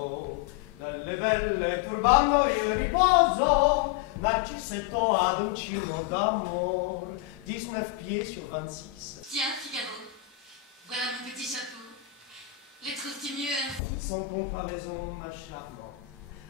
Sciato, delle belle turbando il riposo, Narcisetto ad uncino d'amor, 19 pieds sur 26. Tiens, Figaro, voilà mon petit chapeau. Les trouves-tu mieux ainsi? Sans comparaison, ma charmante.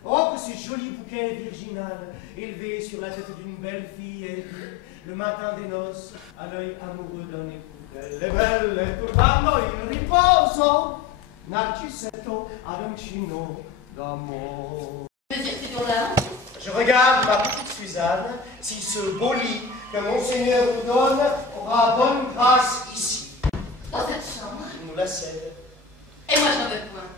Oh, que ce joli bouquet virginal, élevé sur la tête d'une belle fille aidée, le matin des noces, à l'œil amoureux d'un époux. Delle belle turbando il riposo, Narcisetto ad uncino d'amor. Que dire ces jours-là? Je regarde ma petite Suzanne, si ce beau lit que Monseigneur vous donne aura bonne grâce ici. Dans cette chambre? Il nous la cède. Et moi je n'en veux point.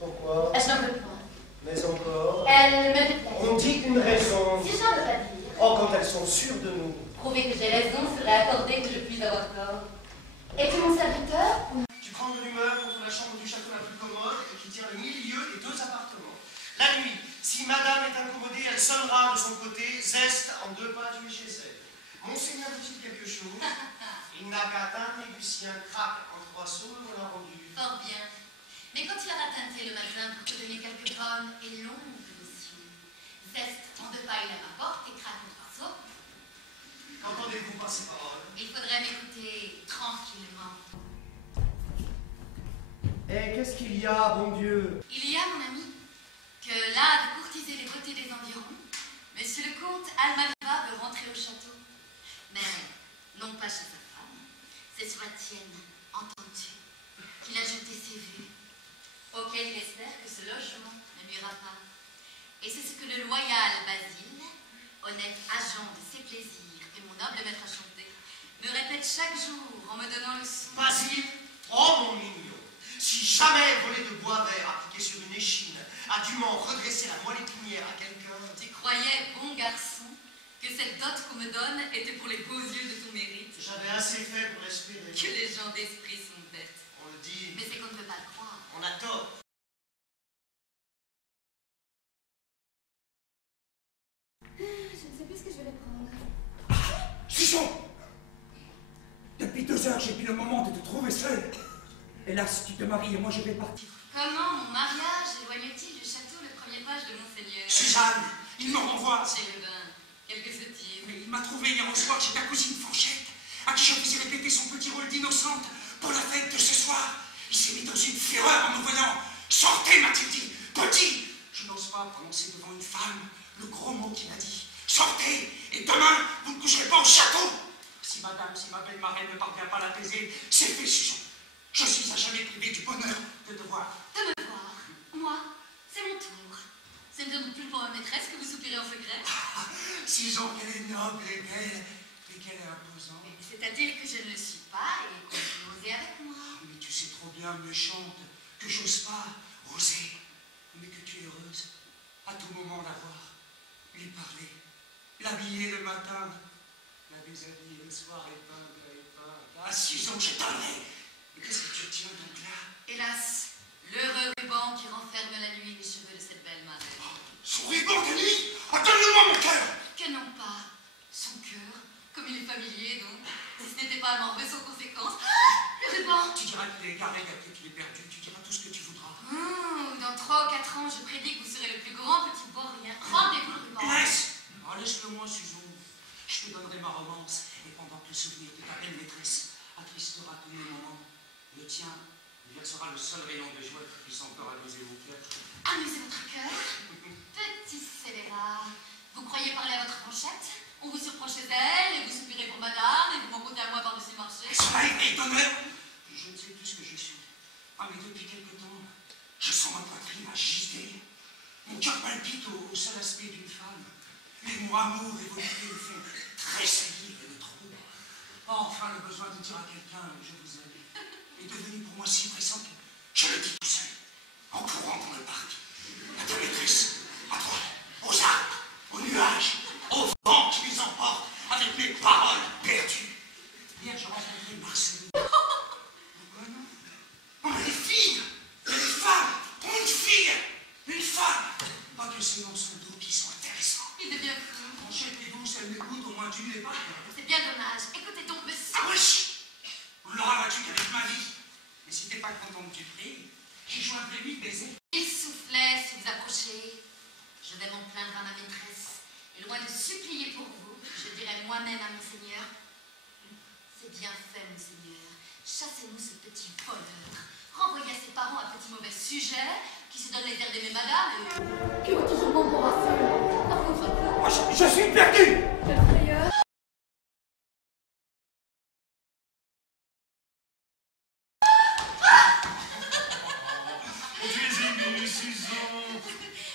Pourquoi? Je n'en veux point. Mais encore. Elle me déplaise. On dit une raison. Si j'en veux pas dire. Oh, quand elles sont sûres de nous. Prouver que j'ai raison serait accorder que je puisse avoir tort. Es-tu mon serviteur? Tu prends de l'humeur contre la chambre du château la plus commode et qui tient le milieu des deux appartements. La nuit, si madame est incommodée, elle sonnera de son côté, zeste en 2 pas du chez elle. Monseigneur dit quelque chose? Il n'a qu'à atteindre du sien, craque en 3 sauts, le voilà rendu. Fort bien. Mais quand il aura teinté le matin pour te donner quelques bonnes et longues missions, zeste en 2 pas, il m'apporte et craque en 3 sauts. Qu'entendez-vous par ces paroles? Il faudrait m'écouter tranquillement. Et qu'est-ce qu'il y a, bon Dieu? Il y a, mon ami, que là, de courtiser les beautés des environs, monsieur le comte Almaviva veut rentrer au château. Mais non pas chez sa femme, c'est sur la tienne, entends-tu, qu'il a jeté ses vues, auquel il espère que ce logement ne nuira pas. Et c'est ce que le loyal Basile, honnête agent de ses plaisirs et mon noble maître à chanter, me répète chaque jour en me donnant le son. Basile, oh mon mignon, si jamais voler de bois vert appliqué sur une échine a dûment redresser la moelle épinière à quelqu'un. Tu croyais, bon garçon, que cette dot qu'on me donne était pour les beaux yeux de ton mérite? J'avais assez fait pour espérer. Que les gens d'esprit sont bêtes. On le dit. Mais c'est qu'on ne peut pas le croire. On a tort. Je ne sais plus ce que je vais prendre. Chichon! Depuis 2 heures, j'ai pris le moment de te trouver seul. Hélas, tu te maries et moi je vais partir. Comment mon mariage éloigne-t-il du château le premier page de Monseigneur? Suzanne, il me renvoie. Chez le bain, quelques sottises. Mais il m'a trouvé hier au soir chez ta cousine Fanchette, à qui je faisais répéter son petit rôle d'innocente pour la fête de ce soir. Il s'est mis dans une fureur en me voyant. Sortez, m'a-t-il dit. Petit! Je n'ose pas prononcer devant une femme le gros mot qu'il m'a dit. Sortez, et demain, vous ne coucherez pas au château. Si ma belle marraine ne parvient pas à l'apaiser, c'est fait, Susan. Je suis à jamais privé du bonheur de te voir. De me voir. Moi, c'est mon tour. Ce n'est donc plus pour ma maîtresse que vous soupirez en secret. Susan, qu'elle est noble et belle, et qu'elle est imposante. C'est-à-dire que je ne le suis pas et que vous osez avec moi. Mais tu sais trop bien, méchante, que j'ose pas oser, mais que tu es heureuse à tout moment la voir, lui parler, l'habiller le matin, la déshabiller le soir, épingle à épingle. Ah, Susan, je t'aimerais. Mais qu'est-ce que tu tiens donc là? Hélas, l'heureux ruban qui renferme la nuit les cheveux de cette belle marraine. Son ruban de nuit? Donne-le-moi, mon cœur! Que non pas. Son cœur, comme il est familier donc, si ce n'était pas morveux sans conséquence. Ah, le ruban! Tu diras qu'il est égaré, qu'il est perdu, tu diras tout ce que tu voudras. Dans 3 ou 4 ans, je prédis que vous serez le plus grand petit vaurien. Rendez-vous le ruban. Laisse-le-moi, Susan. Je te donnerai ma romance, et pendant que le souvenir de ta belle maîtresse attristera tous les moments, le tien versera le seul rayon de joie qui puisse encore amuser mon cœur. Amusez votre cœur. Petit scélérat, vous croyez parler à votre Fanchette? On vous surprend chez elle, et vous soupirez pour madame, et vous m'en comptez à moi par-dessus le marché. Soleil et d'honneur! Je ne sais plus ce que je suis. Ah, mais depuis quelque temps, je sens ma poitrine agitée. Mon cœur palpite au seul aspect d'une femme. Les mots amour et volonté me font tressaillir et me troublent. Enfin, le besoin de dire à quelqu'un je vous aime est devenu pour moi si pressant que je le dis tout seul, en courant dans le parc. À ta maîtresse, à toi, aux arbres, aux nuages, au vent qui les emporte avec mes paroles perdues. Hier, je rencontrais Marceline. Pourquoi non? Oh, mais les filles, les femmes, une fille, une femme. Pas que ce nom sont doux qui sont intéressants. Il devient fou. Franchette est douce, elle m'écoute, au moins tu ne l'es pas. C'est bien dommage. Écoutez donc, monsieur. Ah wesh! On l'aura battu qu'avec ma vie. Mais si t'es pas contente du prix, j'y joindrai 8 baisers. Il souffre. Et loin de supplier pour vous, je dirai moi-même à Monseigneur, c'est bien fait, Monseigneur. Chassez-nous ce petit voleur. Renvoyez à ses parents un petit mauvais sujet, qui se donne les airs d'aimer madame et... Qui ont toujours bon pour un seul. À votre peur. Moi, je suis perdu. Quelle frayeur. Tu es émue, Susan.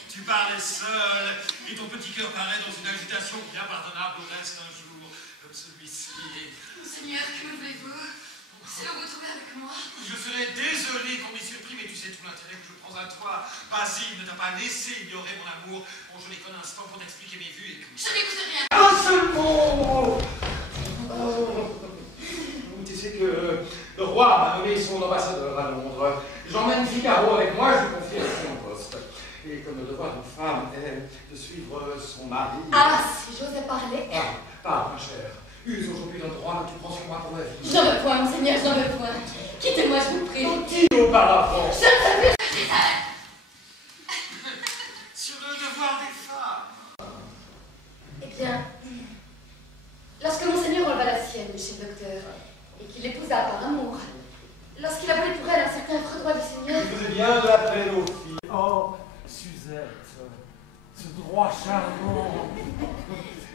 Tu parlais seule, et ton petit cœur paraît dans une agitation bien pardonnable au reste un jour, comme celui-ci. Monseigneur, que me voulez-vous? C'est le retrouver avec moi. Je serais désolé qu'on m'ait surpris, mais tu sais tout l'intérêt que je prends à toi. Basile ne t'a pas laissé ignorer mon amour. Bon, je n'ai qu'un instant pour t'expliquer mes vues. Écoute. Je n'écoute rien. Un seul mot. Tu sais que le roi m'a nommé son ambassadeur à Londres. J'emmène Figaro avec moi, je lui confie à son poste. Et comme le devoir d'une femme est de suivre son mari... Ah, si j'osais parler. Parle, ma chère. Use aujourd'hui d'un droit que tu prends sur moi pour la vie. J'en veux point, Monseigneur, j'en veux point. Quittez-moi, je vous prie. Qui auparavant? Je ne veux plus. Sur le devoir des femmes. Eh bien, lorsque Monseigneur enleva la sienne chez le docteur, et qu'il l'épousa par amour, lorsqu'il a volé pour elle un certain fredroit du Seigneur... Il faisait bien de l'appeler nos filles. Oh, Suzette, ce droit charmant.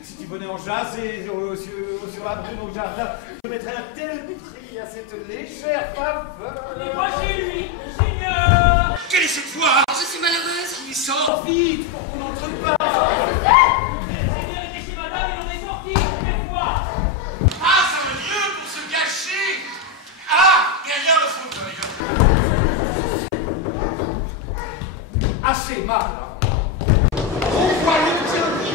Si tu venais en jaser sur la brune au jardin, je mettrais un tel prix à cette légère faveur. On est pas chez lui, Monseigneur. Quelle est cette voix? Je suis malheureuse. Il sort. Vite, pour qu'on n'entre pas. Monseigneur était chez madame et on est sorti. Faites voir. Ah, ça veut mieux pour se cacher. Ah, derrière le fauteuil. Assez mal. On voit le service.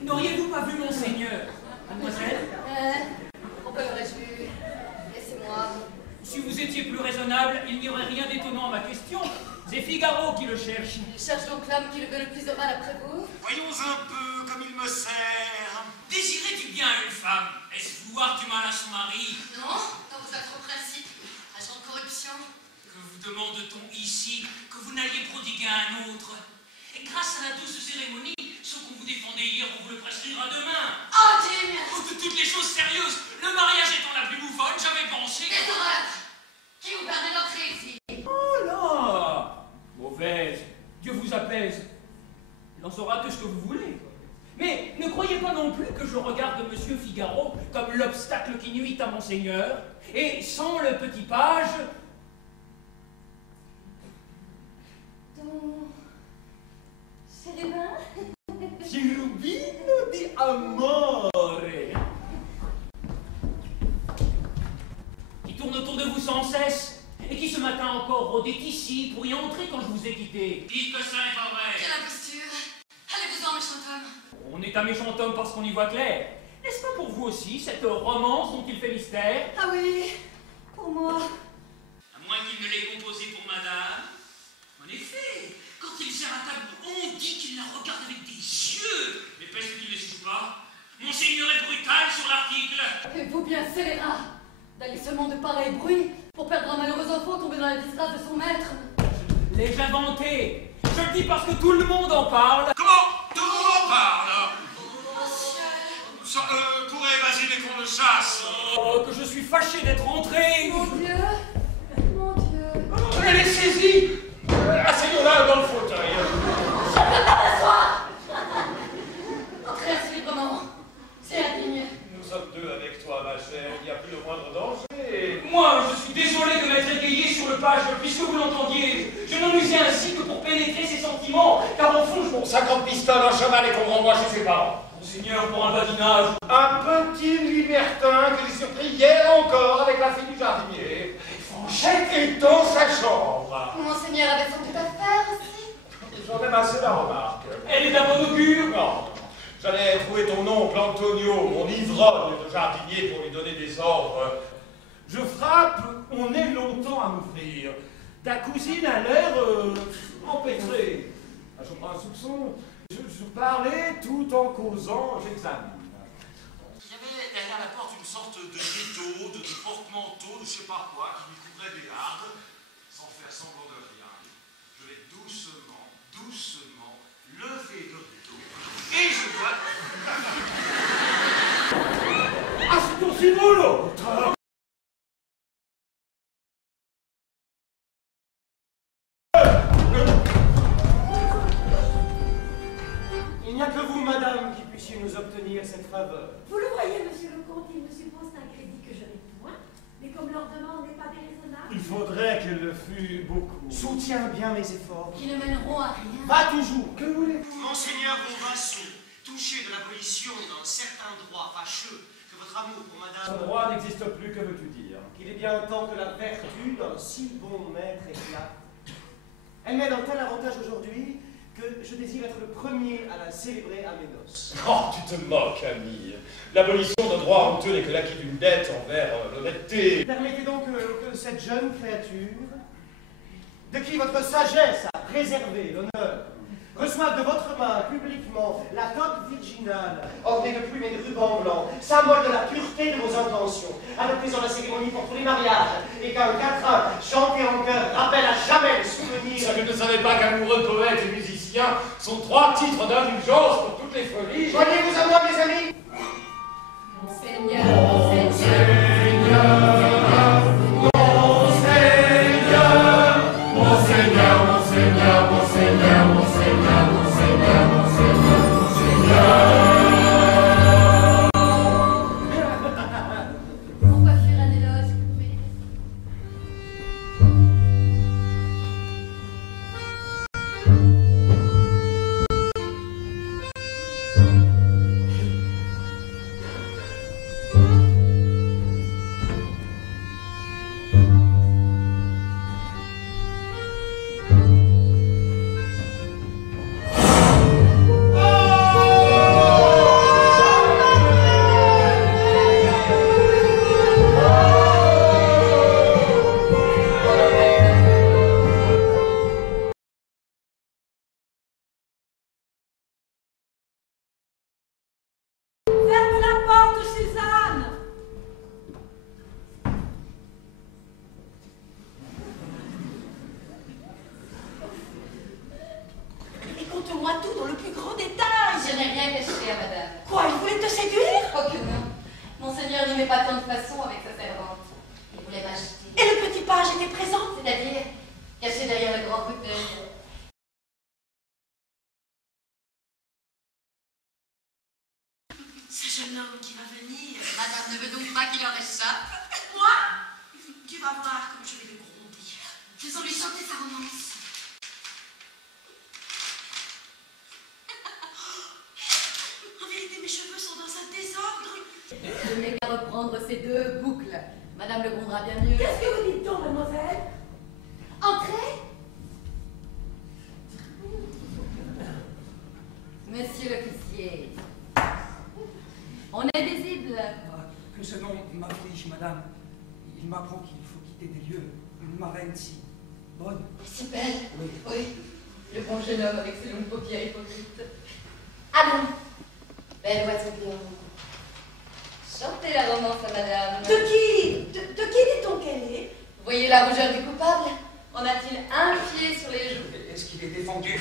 N'auriez-vous pas vu Monseigneur, mademoiselle? Pourquoi l'aurais-je vu? Laissez-moi. Si vous étiez plus raisonnable, il n'y aurait rien d'étonnant à ma question. C'est Figaro qui le cherche. Il cherche donc l'homme qui le veut le plus de mal après vous? Voyons un peu comme il me sert. Désirez du bien à une femme? Est-ce vouloir du mal à son mari? Non, dans vos autres principes, agent de corruption. Que vous demande-t-on ici que vous n'alliez prodiguer à un autre? Et grâce à la douce cérémonie, ce qu'on vous défendait hier, on vous le prescrira demain. Oh, Jim! De toutes les choses sérieuses, le mariage étant la plus bouffonne, j'avais pensé... Quelle horreur! Qui vous permet d'entrer ici? Oh là! Mauvaise, Dieu vous apaise. Il en saura tout ce que vous voulez. Mais ne croyez pas non plus que je regarde Monsieur Figaro comme l'obstacle qui nuit à Monseigneur, et sans le petit page... Ton... chérubin? Cherubino di amore. qui tourne autour de vous sans cesse, et qui ce matin encore rôdait ici pour y entrer quand je vous ai quitté. Dites que ça n'est pas vrai. Quelle imposture! Allez-vous-en, méchant homme! On est un méchant homme parce qu'on y voit clair. N'est-ce pas pour vous aussi cette romance dont il fait mystère? Ah oui, pour moi. À moins qu'il ne l'ait composée pour madame. En effet, quand il sert à table, on dit qu'il la regarde avec des yeux. Mais est-ce qu'il ne se joue pas? Monseigneur est brutal sur l'article. Et vous bien scélérat d'aller seulement de pareils bruits pour perdre un malheureux enfant tombé dans la disgrâce de son maître. L'ai-je inventé? Je le dis parce que tout le monde en parle. Comment? Tout le monde en parle. Oh ciel! Ça pourrait Basile qu'on le chasse. Oh, que je suis fâché d'être entré. Mon Dieu! Mon Dieu! Elle est saisie. Asseyons-la dans le fauteuil. Je ne peux pas m'asseoir! Entrez assez librement. C'est indigne. Nous sommes deux avec toi, ma chère. Il n'y a plus le moindre danger. Moi, je suis désolé de m'être égayé sur le page, puisque vous l'entendiez. Je n'en usais ainsi que pour pénétrer ses sentiments, car au fond, je... Pour 50 pistoles, un cheval et qu'on renvoie chez ses parents. Monseigneur, pour un badinage. Un petit libertin que j'ai surpris hier encore avec la fille du jardinier. Fanchette est dans sa chambre. Monseigneur avait sans doute affaire aussi. J'en ai assez la remarque. Elle est d'un bon augure. Non. J'allais trouver ton oncle Antonio, mon ivrogne de jardinier, pour lui donner des ordres. Je frappe, on est longtemps à m'ouvrir. Ta cousine a l'air empêtrée. Ah, je prends un soupçon. Je parlais tout en causant, j'examine. Il y avait derrière la porte une sorte de rideau, de porte-manteau, de je sais pas quoi, qui lui couvrait des hardes, sans faire semblant de rien. Je vais doucement, doucement lever le rideau, et je vois... Ah, c'est aussi beau, l'autre! Il n'y a que vous, madame, qui puissiez nous obtenir cette faveur. Vous le voyez, monsieur le comte, il me suppose un crédit que je n'ai point, mais comme leur demande n'est pas déraisonnable... Il faudrait qu'elle le fût beaucoup. Soutiens bien mes efforts. Qui ne mèneront à rien. Va toujours. Que voulez-vous? Monseigneur Bonvasson, touché de l'abolition d'un certain droit fâcheux, que votre amour pour madame... Ce droit n'existe plus, que veux-tu dire? Qu'il est bien temps que la vertu d'un si bon maître éclate. Elle m'aide en tel avantage aujourd'hui que je désire être le premier à la célébrer à mes noces. Oh, tu te moques, ami. L'abolition d'un droit honteux n'est que l'acquis d'une dette envers l'honnêteté. Permettez donc que cette jeune créature, de qui votre sagesse a préservé l'honneur, reçoive de votre main publiquement la toque virginale, ornée de plumes et de rubans blancs, symbole de la pureté de vos intentions, adoptez-en la cérémonie pour tous les mariages, et qu'un quatrain chanté en chœur rappelle à jamais le souvenir. Ça, je ne savais pas qu'amoureux poètes et musiciens sont 3 titres d'indulgence pour toutes les folies. Joignez-vous à moi, mes amis. Monseigneur, Monseigneur. Pourquoi fuir un éloge que vous méritez? Ferme la porte, Suzanne! Et conte-moi tout dans le plus grand détail! Je n'ai rien caché à madame. Quoi, il voulait te séduire? Oh que non. Monseigneur n'y met pas tant de façon avec sa servante. Il voulait m'acheter. Et le petit page était présent? C'est-à-dire, caché derrière le grand fauteuil. Ce jeune homme qui va venir. Madame ne veut donc pas qu'il leur échappe. Moi? Tu vas voir comme je vais le grondir. Faisons lui chanter sa romance. En vérité, mes cheveux sont dans un désordre. Je n'ai qu'à reprendre ces 2 boucles. Madame le grondera bien mieux. Qu'est-ce que vous dites donc, mademoiselle? Entrez. Monsieur l'officier. On est visible. Que ce nom m'afflige, madame. Il m'apprend qu'il faut quitter des lieux. Une marraine si bonne. Si belle. Oui. Oui. Le bon jeune homme avec ses longues paupières hypocrites. Allons. Belle oiseau blonde. Chantez la romance à madame. De qui dit-on qu'elle est? Voyez la rougeur du coupable? En a-t-il un pied sur les joues? Est-ce qu'il est défendu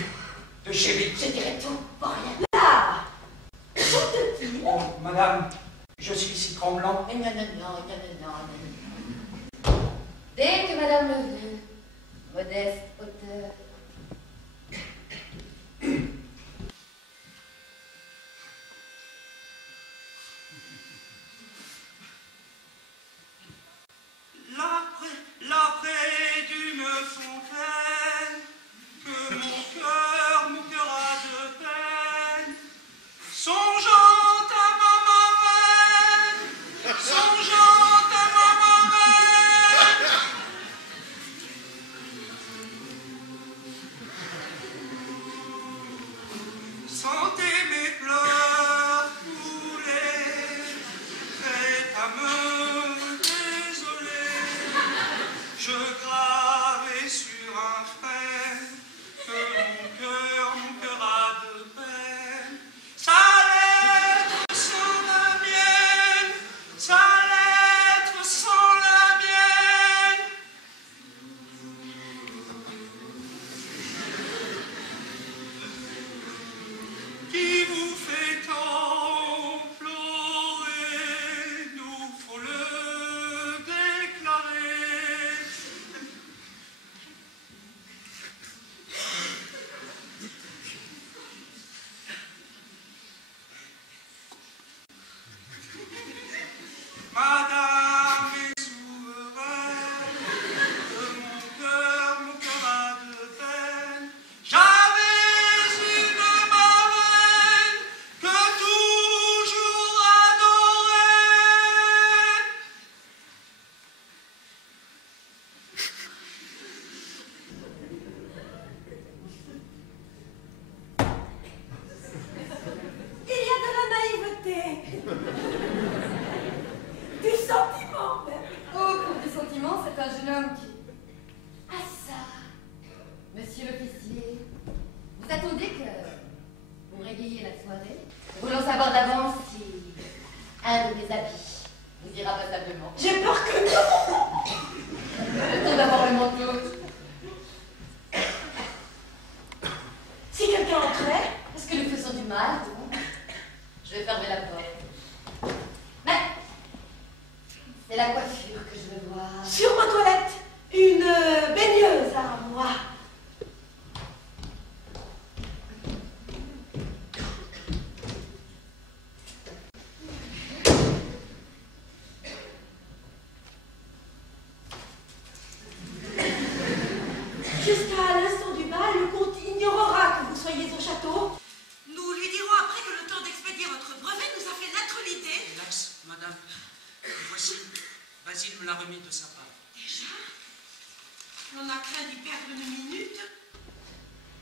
de chéri? Je dirais tout pour rien. Là! Chante-t-il? Oh, madame, je suis si tremblant. Mais non. Dès que madame le veut, modeste auteur. L'après d'une fontaine, que mon cœur moquera de peine, songeant à ma marraine, songeant à ma marraine. Sentez mes pleurs couler, prêt à me désoler. je gravais sur un frêne que mon cœur a de peine. Sa lettre sans la mienne, sa lettre sans la mienne. Qui vous fait tant pleurer, nous faut le déclarer. Madame est souveraine, mon cœur a de peine. J'avais une marraine que toujours adorée. Il y a de la naïveté. Du sentiment, même. Oh, pour des sentiments, c'est un jeune homme qui... Ah ça, monsieur l'officier, vous attendez que vous réveilliez la soirée? Voulons savoir d'avance si un de mes habits vous ira passablement. J'ai peur que non. Le temps d'avoir le manteau. Si quelqu'un entrait, Est-ce que nous faisons du mal, non? Je vais fermer la porte. Mais c'est la coiffure que je veux voir. sur ma toilette, une baigneuse à moi. Jusqu'à l'instant du bal, le comte ignorera que vous soyez au château. Nous lui dirons après que le temps d'expédier votre brevet nous a fait naître l'idée. Hélas, madame, voici, Basile me l'a remis de sa part. Déjà, l'on a craint d'y perdre une minute.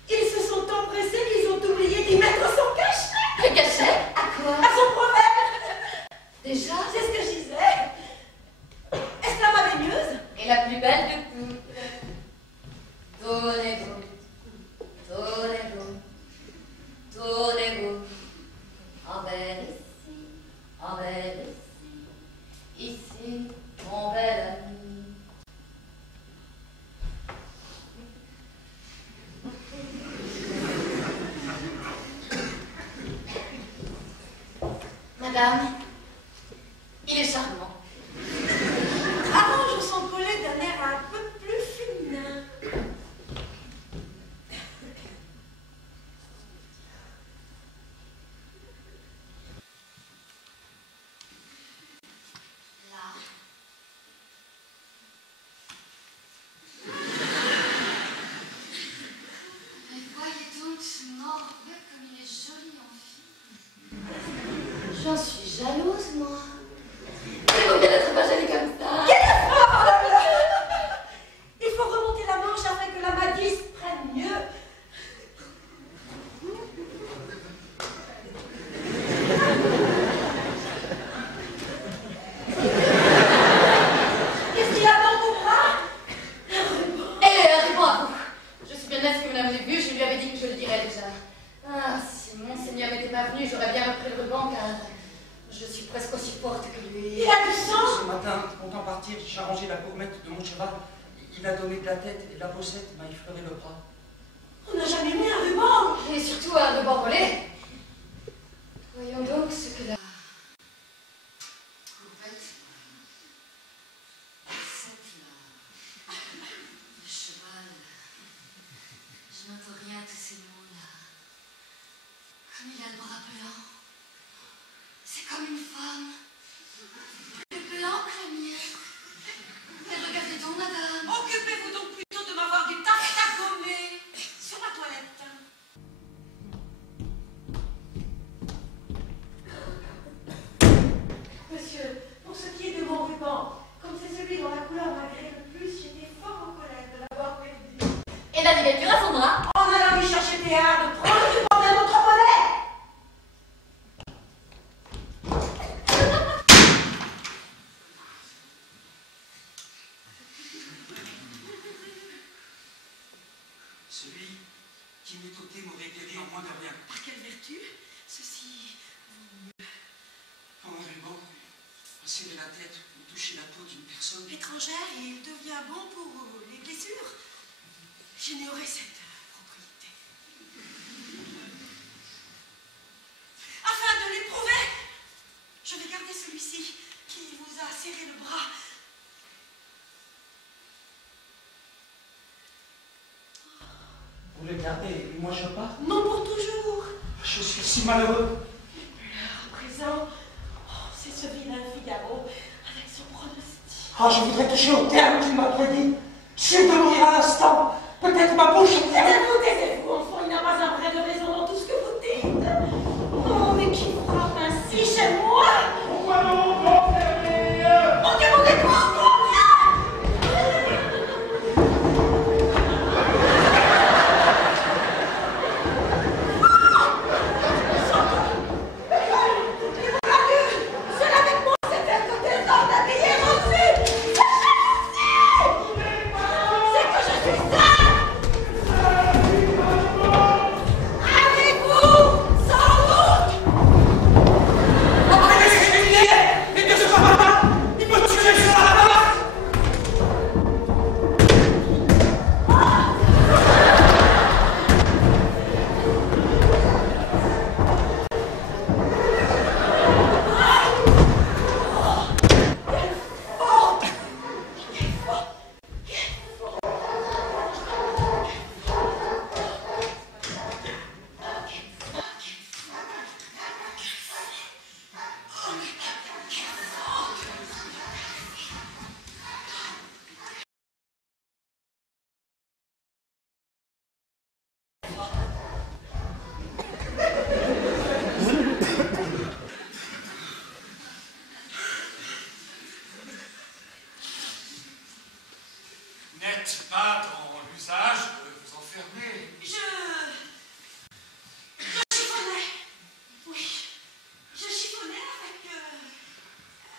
Ils se sont empressés qu'ils ont oublié d'y mettre son cachet. Le cachet? À quoi? À son proverbe. Déjà? C'est ce que je disais. Est-ce là ma baigneuse? Et la plus belle de toutes. Tournez-vous, tournez-vous, tournez-vous, envers ici, envers ici, ici, mon bel ami. Madame, il est charmant. Arrange son collet d'un air un peu plus féminin. Là. Mais voyez donc ce morveux comme il est joli en fille. J'en suis jalouse, moi. Il vaut bien d'être pas jolie comme ça. Il faut remonter la manche afin que la madisse prenne mieux. Qu'est-ce qu'il a dans vos bras? Réponds à vous. Je suis bien aise que vous l'avez vu, je lui avais dit que je le dirais déjà. Ah, si Monseigneur n'était pas venu, j'aurais bien repris le ruban car je suis presque aussi forte que lui. Il a du sang. Ce matin, comptant partir, j'ai arrangé la gourmette de mon cheval. Il a donné de la tête et la bossette m'a effleuré le bras. On n'a jamais mis un ruban. Et surtout un ruban volé. Voyons donc ce que la courbette, cette là, le cheval, je n'entends rien à tous ces mots-là. Comme il a le bras blanc, c'est comme une femme, plus blanc que la mienne. Mais regardez donc, madame. Occupez-vous donc plutôt de m'avoir du taffetas gommé sur ma toilette. Monsieur, pour ce qui est de mon ruban, comme c'est celui dont la couleur m'agrée le plus, j'étais fort en colère de l'avoir perdu. Et la ligature à son bras. En allant lui chercher théâtre, de prendre le ruban d'un autre volet. serrer la tête ou toucher la peau d'une personne. Étrangère, il devient bon pour les blessures. J'ignorais cette propriété. Afin de l'éprouver, je vais garder celui-ci qui vous a serré le bras. Vous le gardez, et moi je pars? Non, pour toujours. Je suis si malheureux. À présent, c'est ce vilain Figaro avec son pronostic. Oh, je voudrais toucher au terme qu'il m'a prédit. Je suis de mourir à l'instant. Peut-être ma bouche est fermée. Taisez-vous, enfant, il n'y a pas un brin de raison dans tout ce que vous dites. Oh, mais qui frappe ainsi chez moi? Pourquoi non, enfermé? On demandait quoi encore? N'êtes pas dans l'usage de vous enfermer. Je chiffonnais. Oui. Je chiffonnais avec...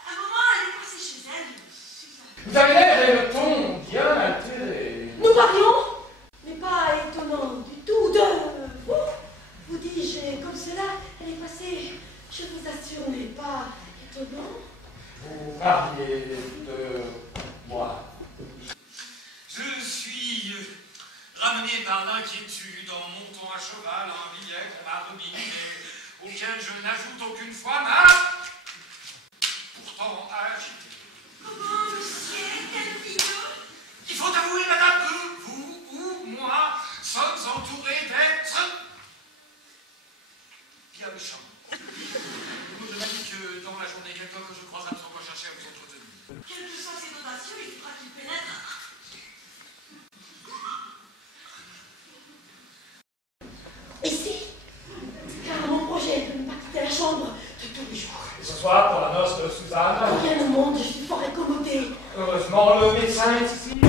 À un moment, elle est passée chez elle, Suzanne. Vous avez l'air et le ton bien altéré. Nous parlions, mais pas étonnant du tout de vous. Vous dis-je, comme cela, elle est passée, je vous assure, n'est pas étonnant. Vous parliez de moi. Je suis ramené par l'inquiétude en montant à cheval à un billet qu'on m'a remis, mais auquel je n'ajoute aucune fois ma... pourtant agité. Comment, monsieur, quel vieux? Il faut avouer, madame, que vous ou moi sommes entourés d'êtres bien méchants. Vous me dites que dans la journée, quelqu'un que je croise à quoi chercher à vous entretenir. Quelles que soient ses audacieux, il faudra qu'il pénètre. Ici, car mon projet est de ne pas quitter la chambre de tous les jours. Et ce soir, pour la noce de Suzanne, Rien au monde, je suis fort incommodée. heureusement, le médecin est ici.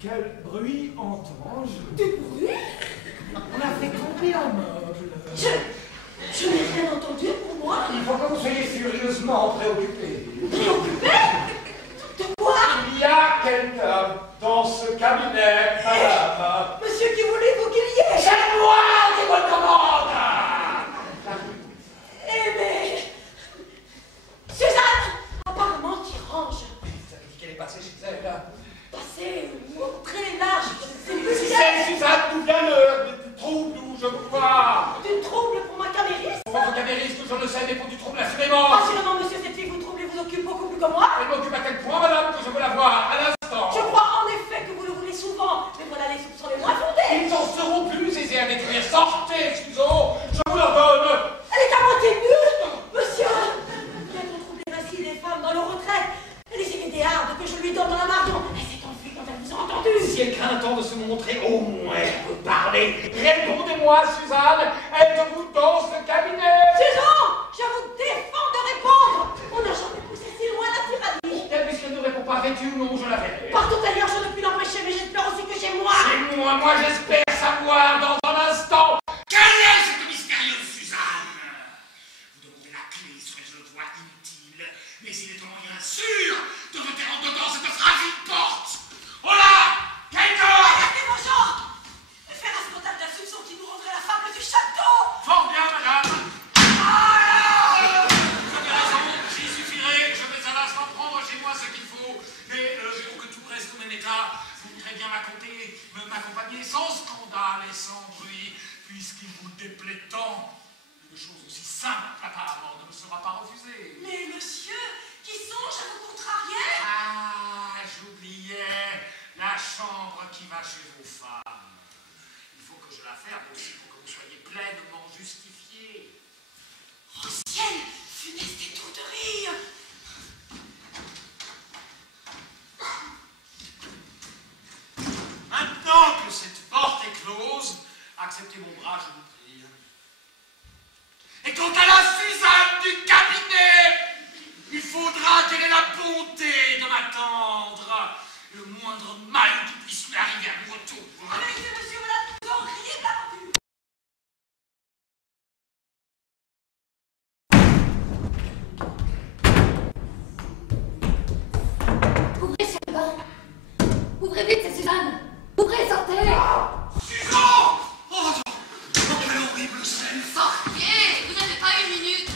Quel bruit entends-je? Du bruit? On a fait tomber un meuble. Je n'ai rien entendu pour moi. Il faut que vous soyez furieusement préoccupé. Préoccupée? De quoi? Il y a quelqu'un dans ce cabinet, madame. Monsieur, qui voulez-vous qu'il y ait? C'est moi qui vous le commande. Eh mais... Suzanne! Apparemment, qui range. Vous avez dit qu'elle est passée chez elle. Passé ou entré là, je ne sais plus. C'est Suzanne, d'où vient le trouble où je vous vois. Du trouble pour ma camériste? Pour votre camériste, je ne sais, mais pour du trouble Ah, assurément. sûrement, monsieur, cette fille vous trouble et vous occupe beaucoup plus que moi. Elle m'occupe à tel point, madame, que je veux la voir à l'instant. Je crois en effet que vous le voulez souvent, mais voilà les soupçons les moins fondés. Ils en seront plus aisés à détruire. Sortez, Suzo, je vous l'ordonne. Elle est à moitié nue, monsieur. Vient-on troubler ainsi les femmes dans leur retraite? Laissez-les des hardes que je lui donne dans la marion. Elle s'est enfuie quand elle vous a entendu. Si elle craint tant de se montrer, au moins elle peut parler. Répondez-moi, Suzanne, êtes-vous dans ce cabinet? Suzanne, je vous défends de répondre. On n'a jamais poussé si loin la tyrannie. Puisqu'elle ne répond pas, vêtue ou non, je la verrai. Par tout ailleurs, je ne puis l'empêcher, mais j'espère aussi que chez moi. C'est moi j'espère savoir dans un instant. Quelle est cette mystérieuse Suzanne? Vous demandez la clé, serais-je le vois inutile, mais il est un moyen sûr de jeter en dedans cette fragile porte. Oh là! Quelqu'un! Arrêtez vos gens. Faire un scandale d'un soupçon qui nous rendrait la fable du château. Fort bien, madame. moindre mal qui puisse lui arriver à mon retour. Arrêtez, monsieur, madame, vous en riez de l'aventure. Ouvrez, Sylvain. Ouvrez vite, c'est Suzanne. Ouvrez, sortez. Suzanne! Oh, quelle horrible scène! Sortez. Vous n'avez pas une minute.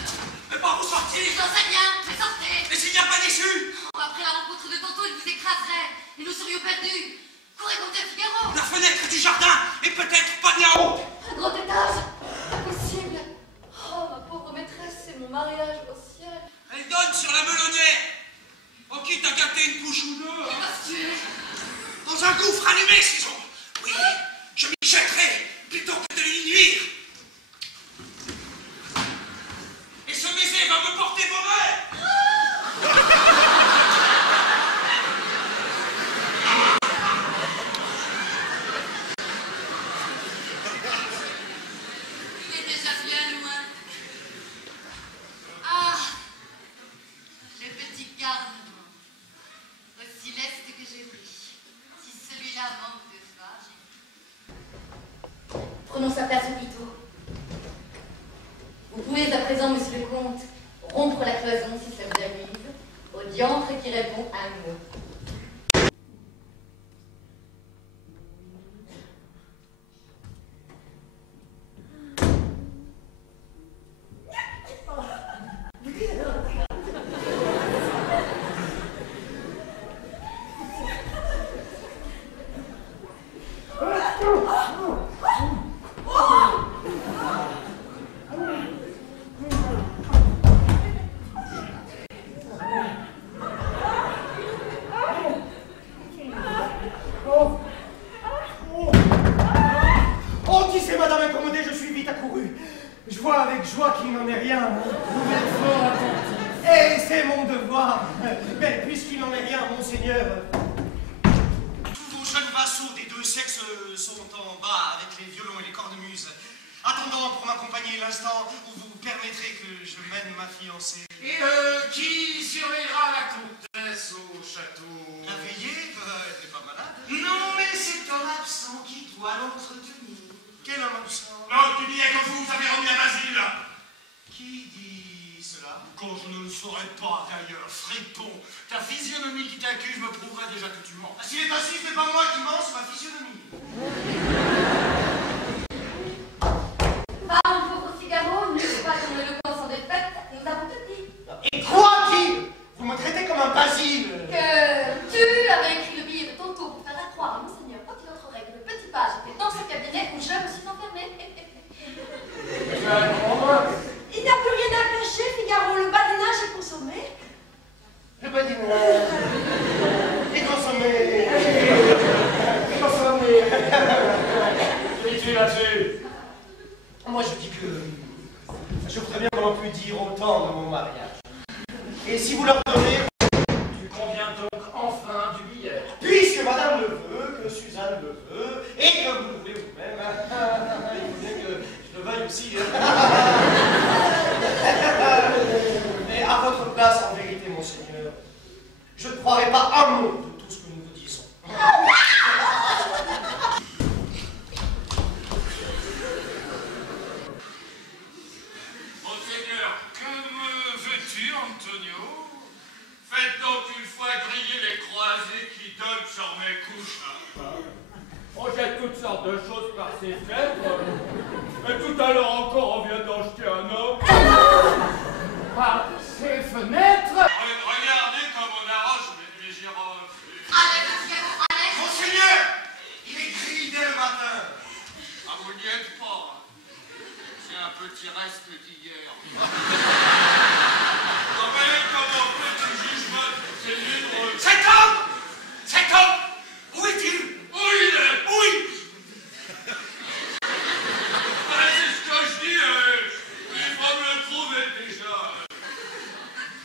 Mais pas vous sortir! J'en sais rien, mais sortez. Mais s'il n'y a pas d'issue! Après la rencontre de tantôt, il vous écraserait. Et nous serions perdus. Courez monter à Figaro. La fenêtre du jardin est peut-être pas bien haut! Un grand étage. Impossible. Oh, ma pauvre maîtresse, c'est mon mariage au ciel. Elle donne sur la melonnière! Oh, quitte à gâter une couche ou deux! Il va se tuer. Dans un gouffre allumé, Suzanne! Oui, je m'y jetterai plutôt que de lui nuire! Et ce baiser va me porter bonheur! Il est déjà bien loin. Ah, le petit garnement, aussi leste que j'ai pris. Si celui-là manque de femme. Prenons sa place au plutôt. Vous pouvez à présent, monsieur le comte, rompre la cloison si ça vous amuse, au diantre qui répond à un mot. Oh, qui c'est, madame incommodée? Je suis vite accouru. Je vois avec joie qu'il n'en est rien. Vous êtes fort attentif. Et c'est mon devoir. Mais puisqu'il n'en est rien, monseigneur. Tous vos jeunes vassaux des deux sexes sont en bas avec les violons et les cornemuses, attendant pour m'accompagner l'instant où vous permettrez que je mène ma fiancée. Et qui surveillera la comtesse au château? La veillée, elle n'est pas malade. Non, mais c'est un absent qui doit l'entretenir. Quel homme absent? Non, tu disais que vous avez remis à Basile. Qui dit cela? Quand je ne le saurais pas, d'ailleurs, fripon. Ta physionomie qui t'accuse me prouverait déjà que tu mens. S'il est ainsi, ce n'est pas moi qui mens, c'est ma physionomie. Ah, mon pauvre Figaro, ne sais pas ton éloquence en défaite, nous avons tout dit. Et quoi dire? Vous me traitez comme un Basile. Que tu avais écrit le billet de Tonto pour faire accroire à monseigneur quand il entrerait que le petit page était dans ce cabinet où je me suis enfermée. Il n'y a plus rien à cacher, Figaro. Le badinage est consommé. Le badinage est consommé. Consommé. Et là-dessus. Moi, je dis que je voudrais bien qu'on puisse dire autant de mon mariage. Et si vous leur donnez, Tu conviens donc enfin du billet. puisque madame le veut, que Suzanne le veut, et que vous le voulez vous-même, il faut bien que je le veuille aussi. Mais à votre place, en vérité, monseigneur, je ne croirai pas un mot de tout ce que nous vous disons. Monseigneur, que me veux-tu, Antonio? Faites donc une fois griller les croisés qui donnent sur mes couches. On jette toutes sortes de choses par ces fenêtres. Et tout à l'heure encore, on vient d'en jeter un homme. Par ces fenêtres. Regardez comme on arrange mes girofles. Allez, Figaro, allez! Monseigneur, il est gris dès le matin. Ah, vous n'y êtes pas. C'est un petit reste d'hier. Comment peut le jugement c'est libre? Cet homme, où est-il? Où il est? Oui. C'est ce que je dis, il faut me le trouver déjà.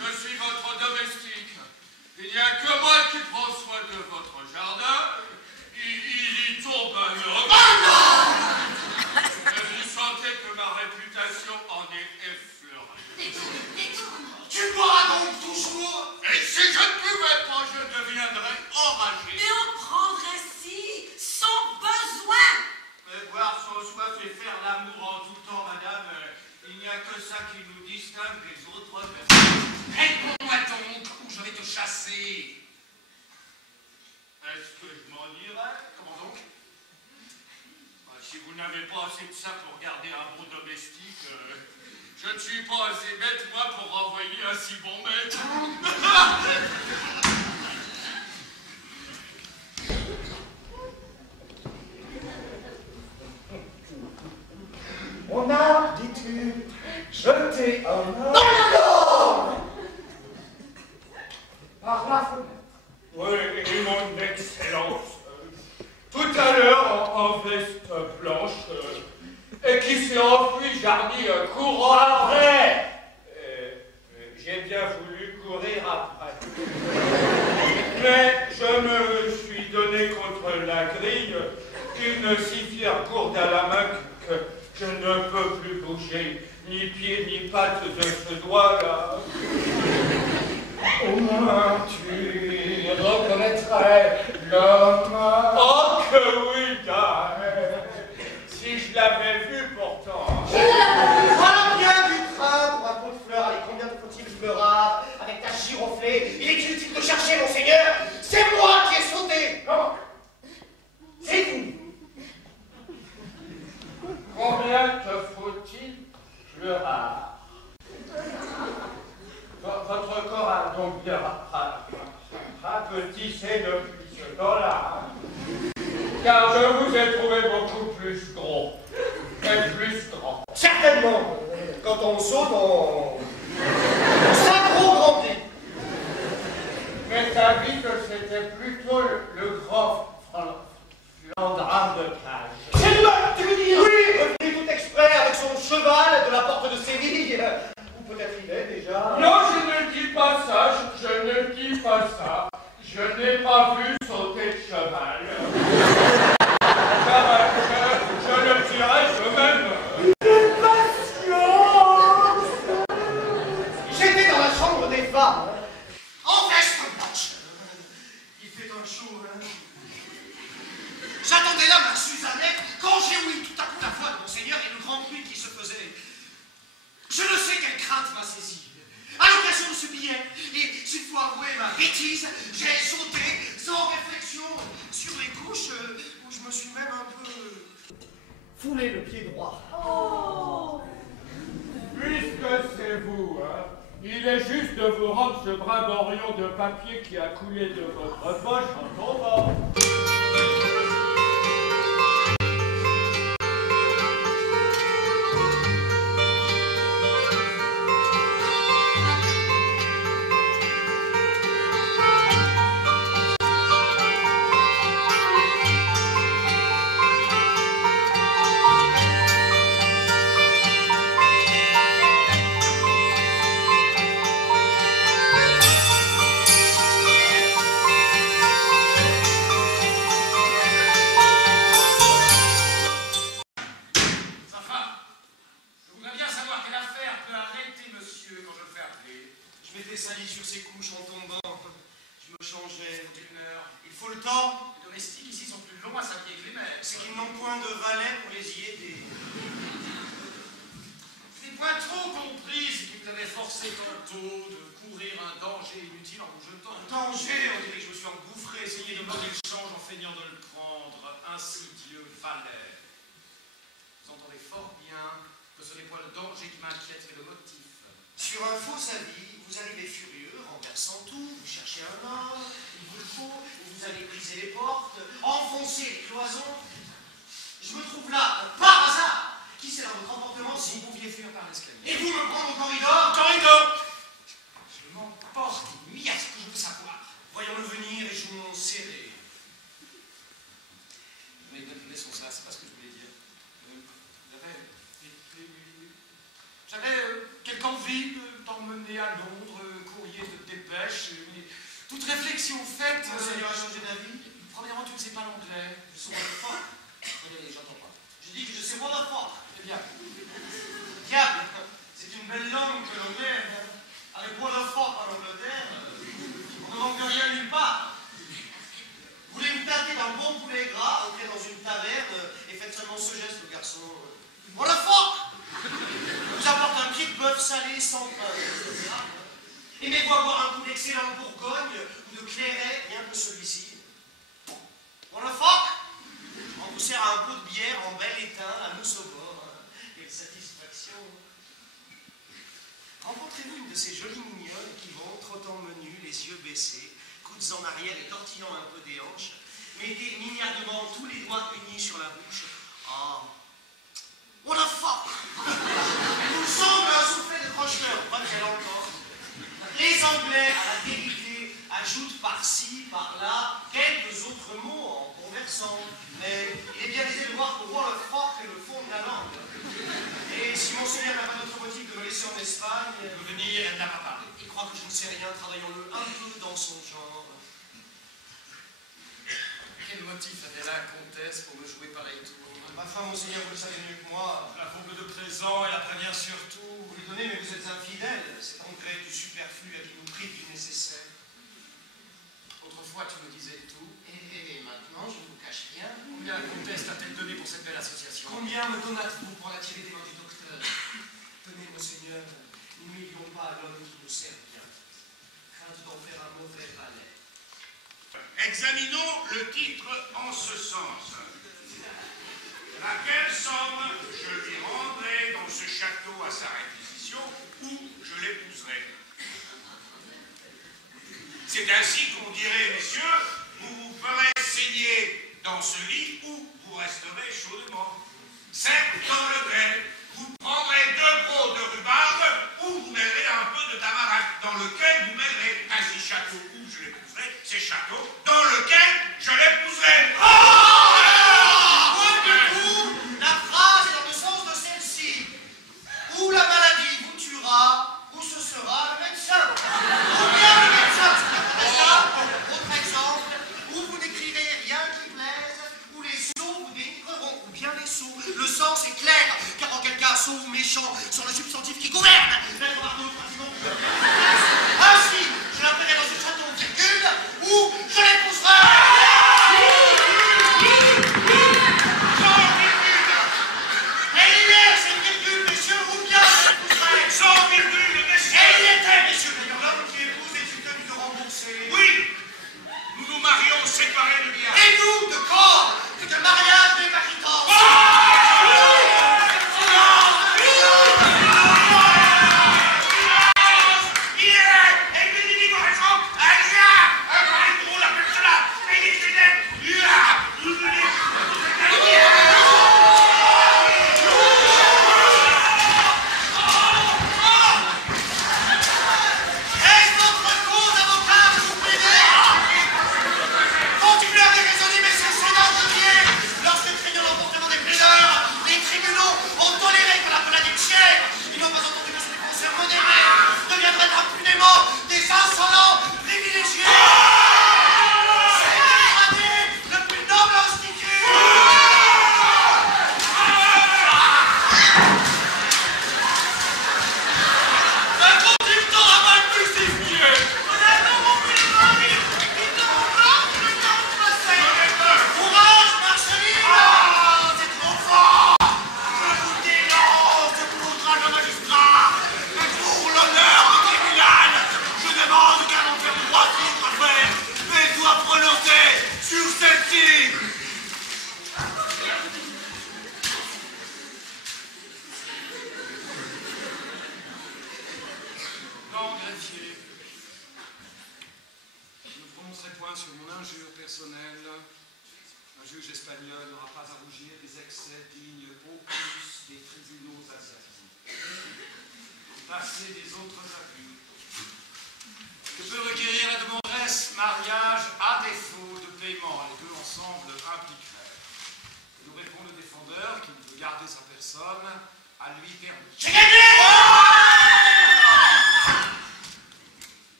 Je suis votre domestique. Il n'y a que moi qui prends soin de votre jardin. Il y tombe un homme. Et vous sentez que ma réputation en est effleurée. n'avez pas assez de ça pour garder un bon domestique. Je ne suis pas assez bête, moi, pour renvoyer un si bon maître. On a, dis-tu, jeté un homme dans la par la fenêtre. Oui, et mon excellence, tout à l'heure, en veste blanche, et qui s'est enfui, jarni, courant après. J'ai bien voulu courir après. Mais je me suis donné contre la grille une si fière gourde à la main que je ne peux plus bouger ni pied ni patte de ce doigt-là. Au moins tu reconnaîtrais l'homme. Oh que oui, Dame. Si je l'avais vu pourtant. Voilà bien du train pour un pot de fleurs. Allez, combien te faut-il, je me rare, avec ta giroflée? Il est inutile de chercher, monseigneur. C'est moi qui ai sauté. Non, c'est vous. Combien te faut-il, Fleurard? Votre corps a donc bien rapetissé depuis ce temps-là, car je vous ai trouvé beaucoup plus gros et plus grand. Certainement. Quand on saute, on s'agrandit. Mais t'as dit que c'était plutôt le grand Flandrin de cage. C'est moi, tu veux dire? Oui, revenu tout exprès avec son cheval de la porte de Séville. Ou peut-être il est déjà. Non, je ne dis pas ça, je ne dis pas ça. Je n'ai pas vu sauter de cheval. Je le dirai moi-même. J'étais dans la chambre des femmes. En veste blanche. Il fait un chaud, hein. J'attendais là ma Suzannette quand j'ai ouï tout à coup la voix de monseigneur et le grand bruit qui se faisait. Je ne sais quelle crainte m'a saisi. À l'occasion de ce billet, et s'il faut avouer ma bêtise, j'ai sauté sans réflexion sur les couches où je me suis même un peu foulé le pied droit. Oh! Puisque c'est vous, hein, il est juste de vous rendre ce brimborion de papier qui a coulé de votre poche en tombant. Sur un faux avis, vous arrivez furieux, renversant tout, vous cherchez un homme, il vous le faut, vous allez briser les portes, enfoncer les cloisons. Je me trouve là, par hasard. Qui sait dans votre emportement si vous pouviez fuir par l'escalier? Et vous me prendre au corridor? Corridor! Je m'emporte mis à ce que je veux savoir. Voyons-le venir et jouons serré. Mais laissons ça, c'est pas ce que je voulais dire. J'avais quelque envie d'emmener à Londres, courrier de dépêche, mais toute réflexion faite... Monseigneur a changé d'avis? Premièrement, tu ne sais pas l'anglais. Je suis Rutherford. J'entends pas. Je dis que je sais Rutherford. Eh bien. Diable, c'est une belle langue que l'on met. Avec Rutherford en Angleterre, on ne manque de rien nulle part. Vous voulez me tâter d'un bon poulet gras, entrez dans une taverne et faites seulement ce geste, le garçon. Rutherford! Vous apporte un pied de bœuf salé sans pain, etc. Aimez-vous avoir un goût d'excellent Bourgogne ou de Clairet, rien que celui-ci? Pour le phoque, en vous sert un pot de bière en bel étain à mousse au bord. Quelle satisfaction! Rencontrez-vous une de ces jolies mignonnes qui vont, trottant menu, les yeux baissés, coudes en arrière et tortillant un peu des hanches, mettez mignardement tous les doigts unis sur la bouche. Oh, what the fuck! Elle nous semble un soufflet de croche-cœur, pas très longtemps. Les Anglais, à la vérité, ajoutent par-ci, par-là, quelques autres mots en conversant. Mais il est bien aisé de voir que what the fuck est le fond de la langue. Et si Monseigneur n'a pas notre motif de me laisser en Espagne... De venir, elle n'a pas parlé. Il croit que je ne sais rien, travaillons-le un peu dans son genre. Quel motif avait la comtesse pour me jouer pareil tour? Ma femme, Monseigneur, vous le savez mieux que moi. La vougle de présent et la première surtout. Vous lui donnez, mais vous êtes infidèle. C'est donc gré du superflu à qui nous prive du nécessaire. Autrefois, tu me disais tout. Et maintenant, je ne vous cache rien. Combien la comtesse t'a-t-elle donné pour cette belle association? Combien me donnâtes-vous pour la tirer des mains du docteur? Tenez, Monseigneur, n'humilions pas l'homme qui nous sert bien. Crainte d'en faire un mauvais balai. Examinons le titre en ce sens. Laquelle somme je lui rendrai dans ce château à sa réquisition ou je l'épouserai? C'est ainsi qu'on dirait, messieurs, vous vous ferez saigner dans ce lit ou vous resterez chaudement. Certes, dans lequel vous prendrez 2 brocs de rhubarbe ou vous mêlerez un peu de tamarac, dans lequel vous mêlerez ainsi château où je l'épouserai, c'est château dans lequel je l'épouserai. La phrase est dans le sens de celle-ci. Ou la maladie vous tuera, ou ce sera le médecin. Ou bien le médecin sera autre exemple, ou vous n'écrirez rien qui plaise, ou les sots vous dénigreront, ou bien les sots. Le sens est clair, car en quel cas sot ou méchant sont le substantif qui gouverne. Ainsi, je l'appellerai dans ce château virgule, ou je l'épouserai. Séparer le bien. Et nous, de corps, c'est que le mariage n'est pas quittance.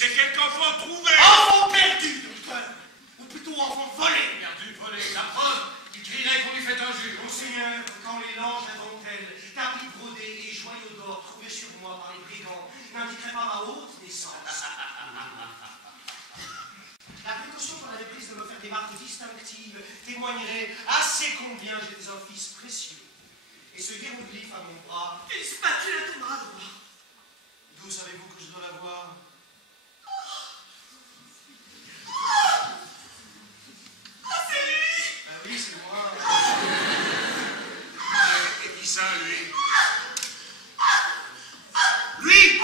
C'est quelque enfant trouvé. Enfant perdu, docteur. Ou plutôt enfant volé. Perdu, volé, la preuve. Il crierait qu'on lui fait injure. Monseigneur, quand les langes dentelles, tapis brodés et joyaux d'or trouvés sur moi par les brigands n'indiqueraient pas ma haute naissance. La précaution qu'on avait prise de me faire des marques distinctives témoignerait assez combien j'étais un fils précieux. Et ce hiéroglyphe à mon bras, Une spatule à ton bras droit. d'où savez-vous que je dois l'avoir? C'est lui. Ben oui, c'est moi. Et qui ça, lui? Lui!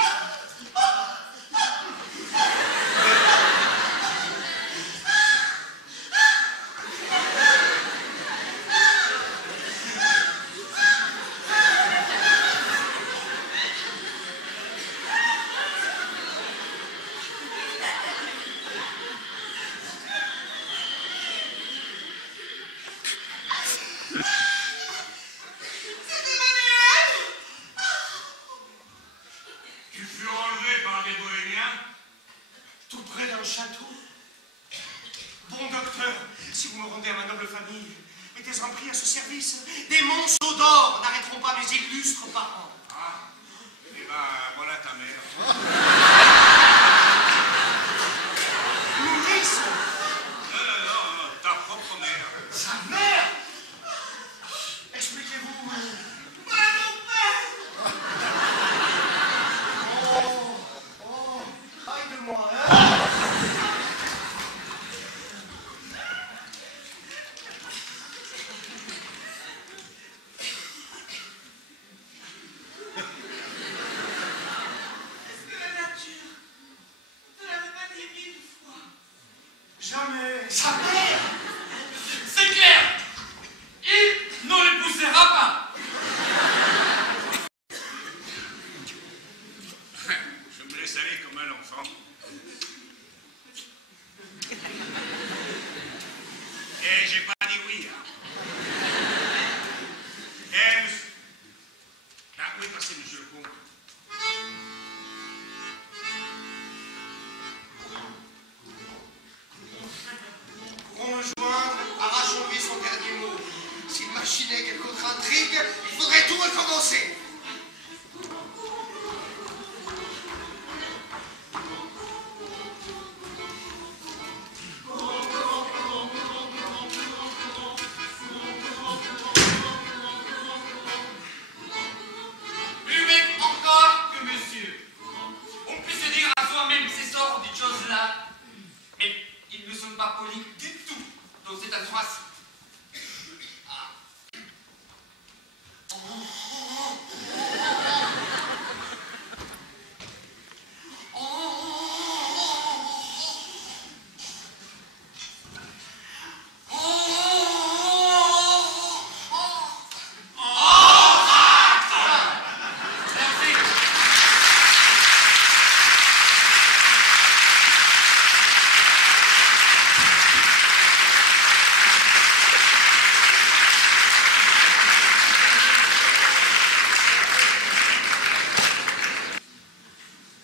Tu fus enlevé par des bohémiens? Tout près d'un château. Bon docteur, si vous me rendez à ma noble famille, mettez-en prix à ce service. Des monceaux d'or n'arrêteront pas mes illustres parents. Ah, eh ben, voilà ta mère. Nourrice, Non, ta propre mère. sa mère. Expliquez-vous. Oh, aïe de moi, hein. Est-ce que la nature ne l'avait pas dit 1000 fois? Jamais. Sa mère. C'est clair. Il ne l'épousera pas. Je me laisse aller comme un enfant. Et j'ai pas dit oui, hein. monsieur. Ah, où est passé, monsieur le comte? Pour me joindre, arrachons-lui son dernier mot. S'il machinait quelque autre intrigue, il faudrait tout recommencer. Plus encore que monsieur. On peut se dire à soi-même ces sortes de choses-là, mais ils ne sont pas polis du tout dans cette adresse. Ah.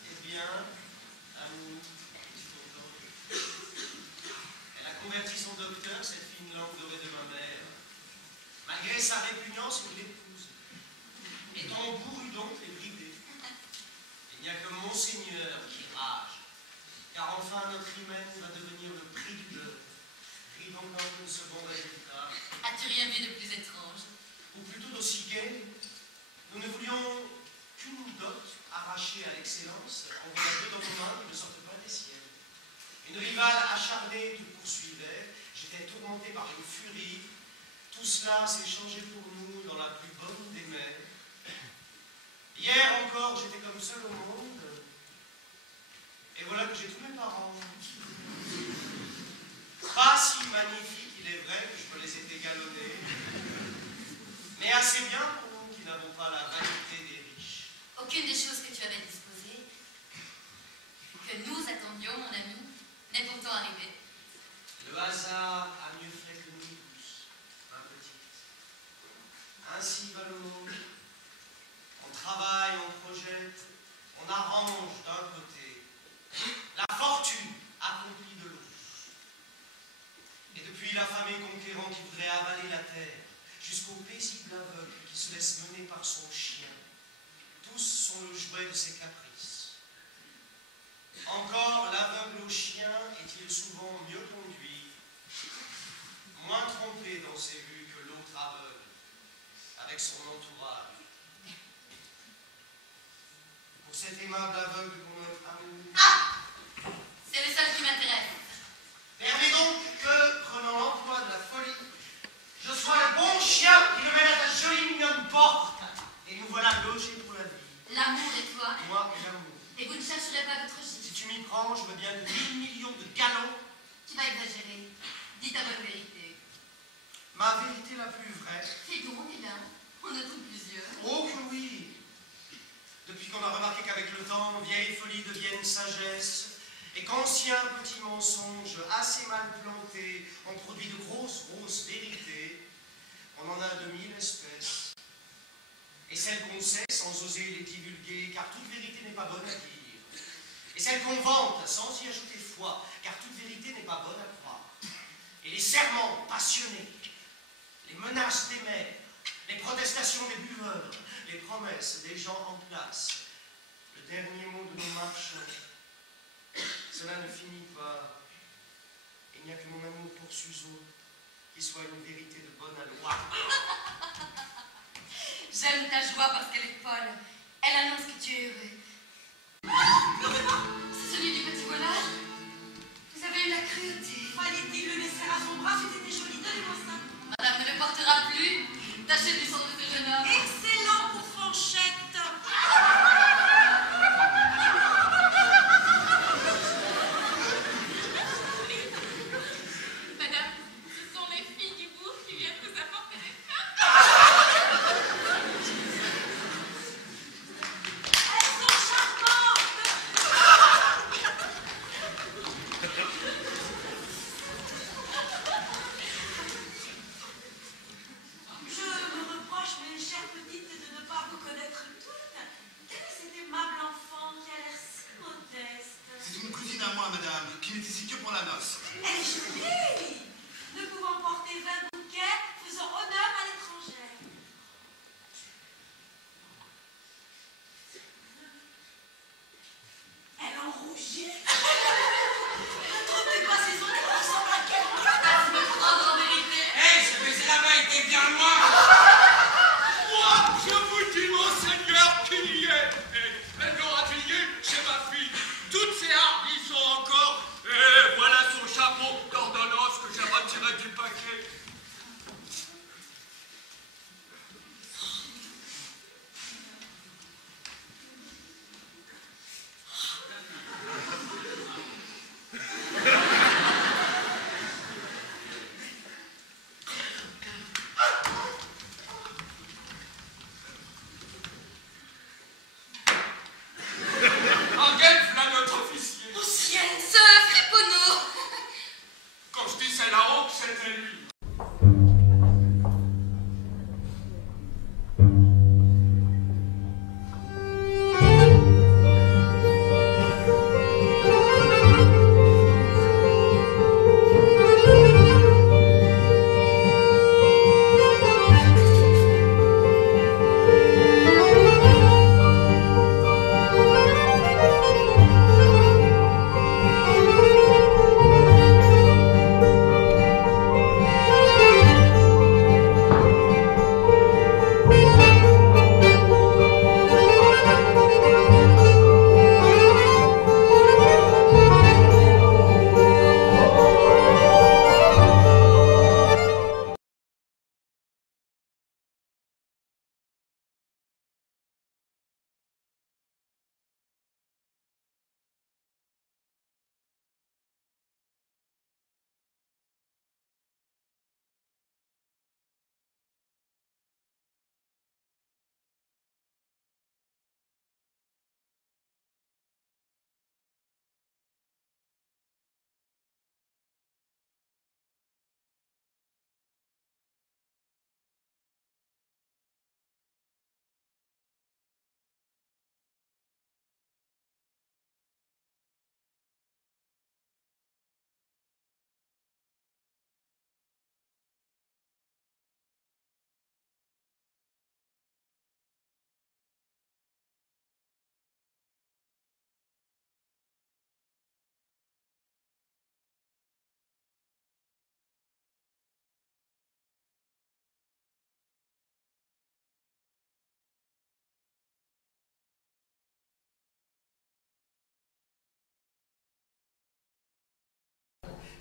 Eh bien, amour, elle a converti son docteur, cette fine langue dorée de ma mère. Malgré sa répugnance, il l'épouse. Étant bourru donc et bridé. Il n'y a que Monseigneur qui rage. Car enfin notre hymen va devenir le prix du beurre. Rit donc un second résultat. As-tu rien vu de plus étrange? Ou plutôt d'aussi gai. Nous ne voulions qu'une dot arrachée à l'excellence, en voilà deux dans nos mains qui ne sortent pas des siennes. Une rivale acharnée te poursuivait, j'étais tourmenté par une furie. Tout cela s'est changé pour nous dans la plus bonne des mers. Hier encore, j'étais comme seul au monde, et voilà que j'ai tous mes parents. Pas si magnifiques, il est vrai, que je me les ai égalonnés, mais assez bien pour nous qui n'avons pas la vanité des riches. Aucune des choses que tu avais disposées, que nous attendions, mon ami, n'est pourtant arrivée. Le hasard a mieux fait que nous tous, ma petite. Ainsi va le monde. On travaille, on projette, se laisse mener par son chien. Tous sont le jouet de ses caprices. Encore l'aveugle au chien est-il souvent mieux conduit, moins trompé dans ses vues que l'autre aveugle, avec son entourage. Pour cet aimable aveugle pour notre amour. Ah! C'est le seul qui m'intéresse. Permets donc que, prenant l'emploi de la folie, je sois le bon chien qui le mène à ta jolie mignonne porte. Et nous voilà logés pour la vie. L'amour et toi. Moi et l'amour. Et vous ne chercherez pas votre gîte. Si tu m'y prends, je veux bien de 1000 millions de galons. Tu vas exagérer. Dis ta bonne vérité. Ma vérité la plus vraie. Fais donc, mon là. On a toutes plusieurs. Oh que oui. Depuis qu'on a remarqué qu'avec le temps, vieilles folies deviennent sagesse, et qu'anciens petits mensonges assez mal plantés ont produit de grosses vérités, on en a de 1000 espèces. Et celles qu'on sait sans oser les divulguer, car toute vérité n'est pas bonne à dire. Et celles qu'on vante sans y ajouter foi, car toute vérité n'est pas bonne à croire. Et les serments passionnés, les menaces des mères, les protestations des buveurs, les promesses des gens en place, le dernier mot de nos marchands, cela ne finit pas. Il n'y a que mon amour pour Suzo qui soit une vérité de bonne aloi. J'aime ta joie parce qu'elle est folle. Elle annonce que tu es heureux. C'est celui du petit voleur. Vous avez eu la cruauté. Fallait-il le laisser à son bras? C'était joli, donnez-moi ça. Madame ne le portera plus. Tâchez du sang de ce jeune homme. Excellent pour Fanchette. Madame, ce sont les filles du bourg qui viennent vous apporter des Elles sont charmantes. Je me reproche, mes chères petites,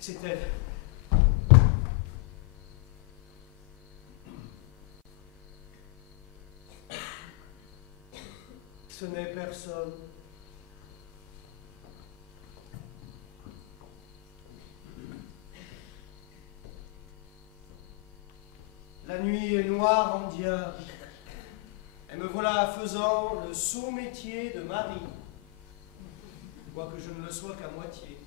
C'est elle. Ce n'est personne. La nuit est noire en diable. Et me voilà faisant le sot métier de mari, quoique je ne le sois qu'à moitié.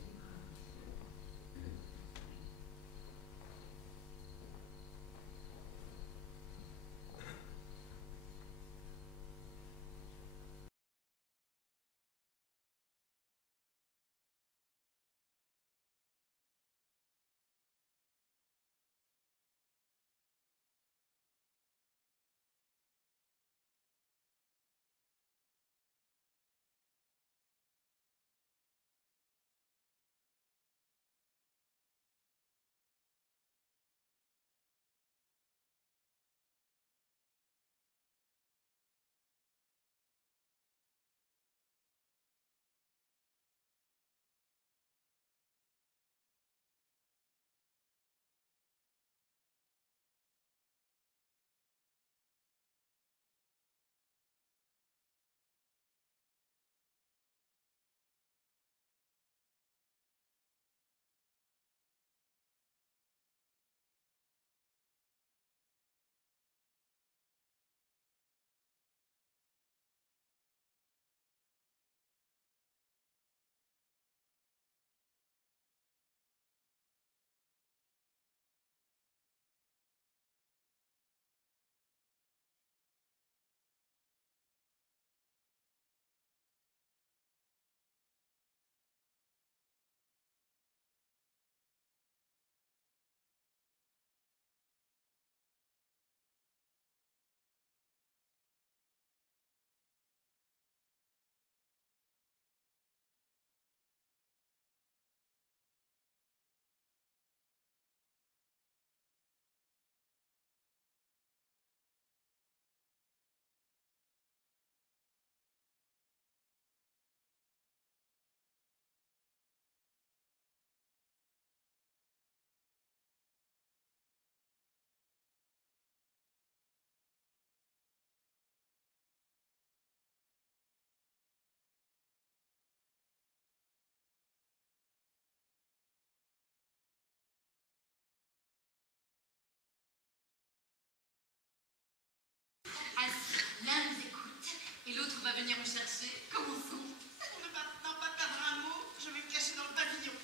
Ainsi, l'un nous écoute et l'autre va venir me chercher. Commençons. Pour ne pas perdre un mot, je vais me cacher dans le pavillon.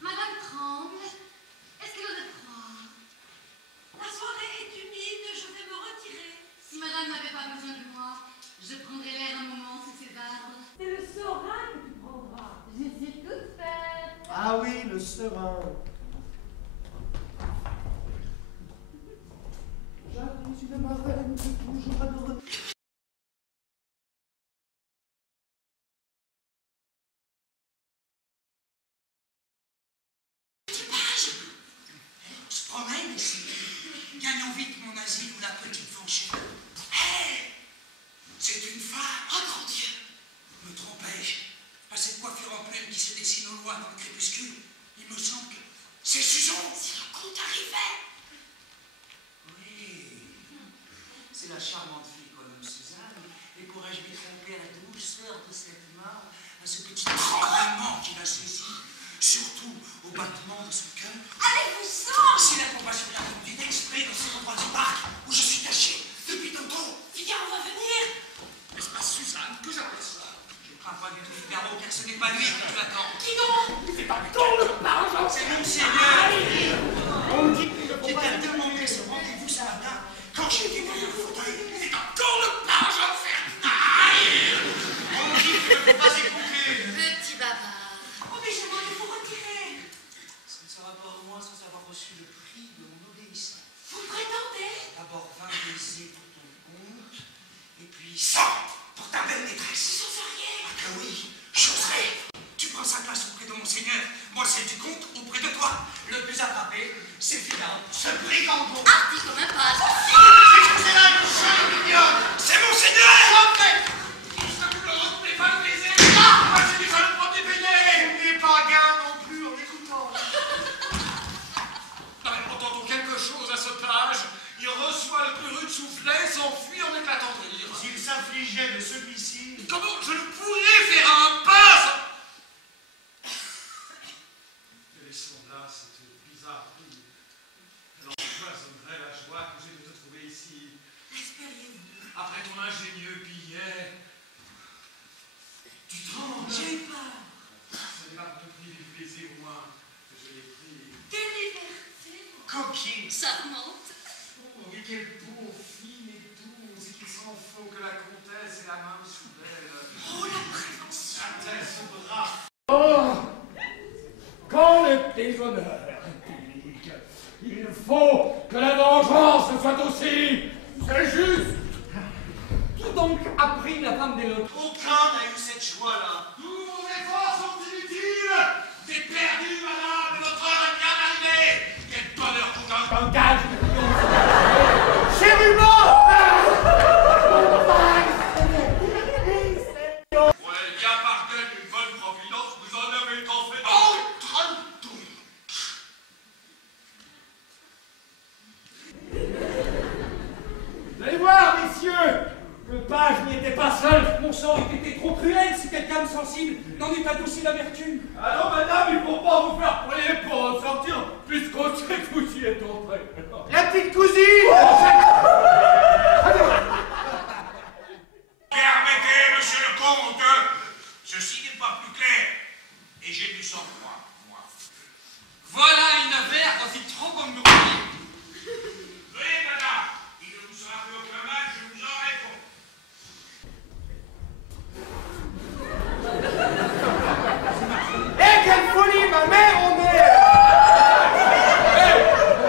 Madame Tremble, est-ce que vous êtes froid? La soirée est humide, je vais me retirer. Si madame n'avait pas besoin de moi, je prendrai l'air un moment sous ces arbres. C'est le serin que tu prendras. Je suis toute faite. Ah oui, le serin. J'avais une marraine que toujours adorée. On se promène ici. Gagnons vite mon asile ou la petite Fanchine. Hé! C'est une femme. Oh grand Dieu! Me trompais-je? À cette coiffure en plume qui se dessine au loin dans le crépuscule, il me semble que c'est Susan. Si le comte arrivait! Oui. C'est la charmante fille qu'on nomme Suzanne. Et pourrais-je lui tromper à la douceur de cette main, à ce petit tremblement qui l'a saisi, surtout au battement de son cœur? Allez-vous-en! Si la compassion vient conduite exprès dans cet endroit du parc où je suis caché depuis tantôt. Figaro va venir! N'est-ce pas Suzanne que j'appelle ça? Je ne crains pas du tout Figaro, car ce n'est pas lui que tu attends. Qui donc? C'est pas dans le parc, c'est mon seigneur. On me dit qu'il t'a demandé ce rendez-vous ce matin quand j'étais dans le fauteuil. C'est dans le parc, on me dit qu'il ne faut pas écouter. Petit bavard. Obligez-moi de vous retirer. Ce ne sera pas moi sans avoir reçu le prix de mon obéissance. Vous prétendez? D'abord 20 baisers pour ton compte, et puis 100 pour ta belle maîtresse. Vous oseriez? Ah que oui, j'oserais. Tu prends sa place auprès de mon seigneur, moi celle du comte auprès de toi. Le plus attrapé, c'est Figaro, ce brigandon. Hardi comme un page. C'est là une chose mignonne. C'est mon seigneur. sujet de celui-ci. Comment je ne pourrais faire un pas sans... Laissons là cette bizarrerie. Elle empoisonnerait la joie que j'ai de te trouver ici. Espériez-vous. Après ton ingénieux billet, tu trembles. J'ai eu peur. Ce n'est pas pour te priver du plaisir, au moins, que je l'ai pris. Quelle liberté. Coquine. Charmante. Oh, et quelle peau fine et douce, et qu'il s'en faut que la comtesse ait la main sous elle. Oh, la prévention. Attelle son bras. Oh, quand le déshonneur est public, il faut que la vengeance soit aussi. C'est juste. Qui donc a pris la femme des autres? Aucun n'a eu cette joie-là. Tous vos efforts sont inutiles. C'est perdu, madame. Notre heure est bien arrivée. Quel bonheur pour un Engage. Chérubin. Ouais, bien pardonne une bonne providence, vous en avez tant fait. Oh, Vous allez voir, messieurs, le page n'y était pas seul. Mon sang eût été trop cruel si quelqu'un de sensible n'en eût adouci la vertu. Alors, madame, il ne faut pas vous faire prier pour en sortir, puisqu'on sait que vous y êtes entré. La petite cousine. Permettez, monsieur le comte, ceci n'est pas plus clair. Et j'ai du sang-froid, moi. Voilà une affaire aussi trop comme nous croyez. Veuillez, madame, il ne vous sera fait aucun mal, je vous en réponds. Eh, quelle folie, ma mère, on est...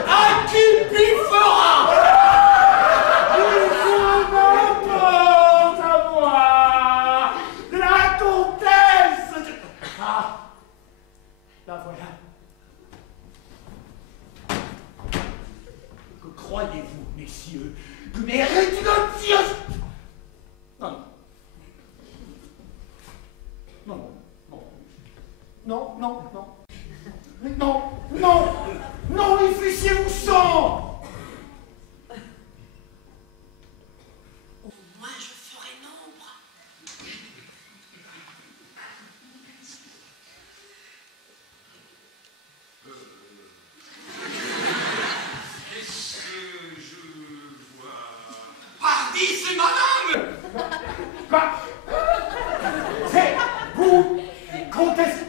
À qui piffera? Il m'importe à moi, la comtesse. Ah, la voilà. Que croyez-vous, messieurs, que mes rétinentieuses... Non, non. Non, non, non. Non, non, non, les fussiez vous sang. Au moins, je ferai nombre. Est-ce que je vois... Pardi, c'est madame. Quoi? C'est vous, comtesse.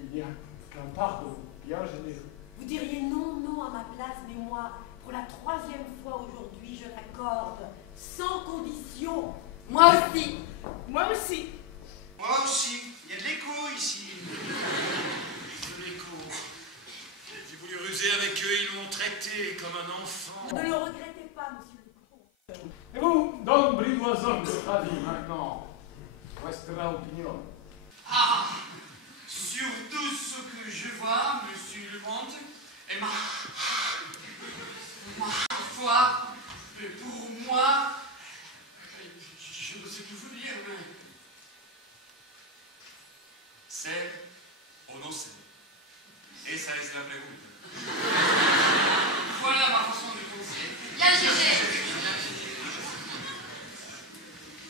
Il y a qu'un pardon bien généreux. Vous diriez non, non à ma place, mais moi, pour la 3e fois aujourd'hui, je l'accorde, sans condition. Moi aussi. Moi aussi. Moi aussi, il y a de l'écho ici. De l'écho. J'ai voulu ruser avec eux, ils m'ont traité comme un enfant. Ne le regrettez pas, monsieur le comte. Et vous, Don Bridoison, votre avis maintenant restera opinion. Ah, sur tout ce que je vois, monsieur le comte, et ma foi, pour moi, je ne sais plus vous dire, mais c'est au non c'est. Et ça es la pregunta. Voilà ma façon de penser. Bien jugé.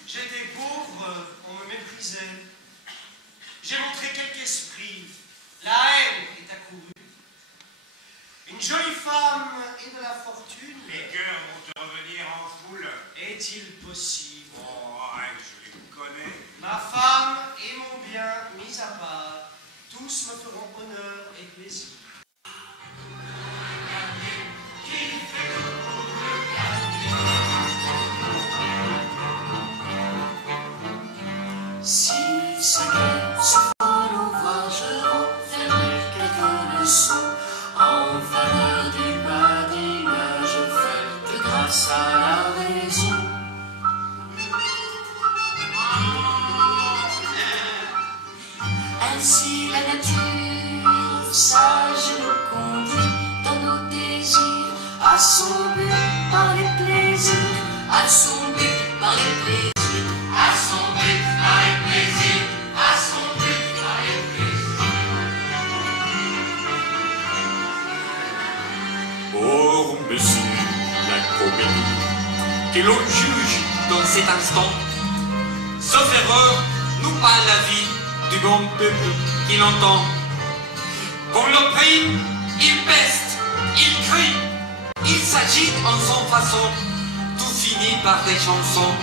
J'étais pauvre, on me méprisait. J'ai montré quelque esprit. La haine est accourue. Une jolie femme et de la fortune. Les cœurs vont te revenir en foule. Est-il possible? Oh, arrête, je les connais. Ma femme et mon bien mis à part, tous me feront honneur et plaisir. Si ce qu'est ce fol ouvrage renferme quelques leçons en faveur du badinage fait grâce à la raison. Ainsi la nature sage monsieur la comédie, que l'on juge dans cet instant. Sauf erreur, nous parle la vie du bon peuple qui l'entend. Qu'on l'opprime, il peste, il crie, il s'agite en son façon. Tout finit par des chansons.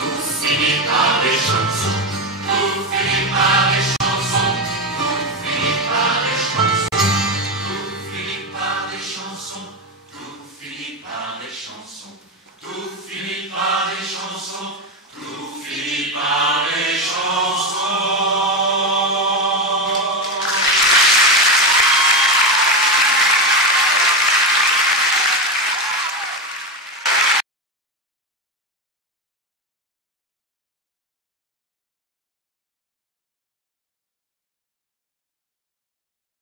Tout finit par des chansons. Tout finit par des chansons.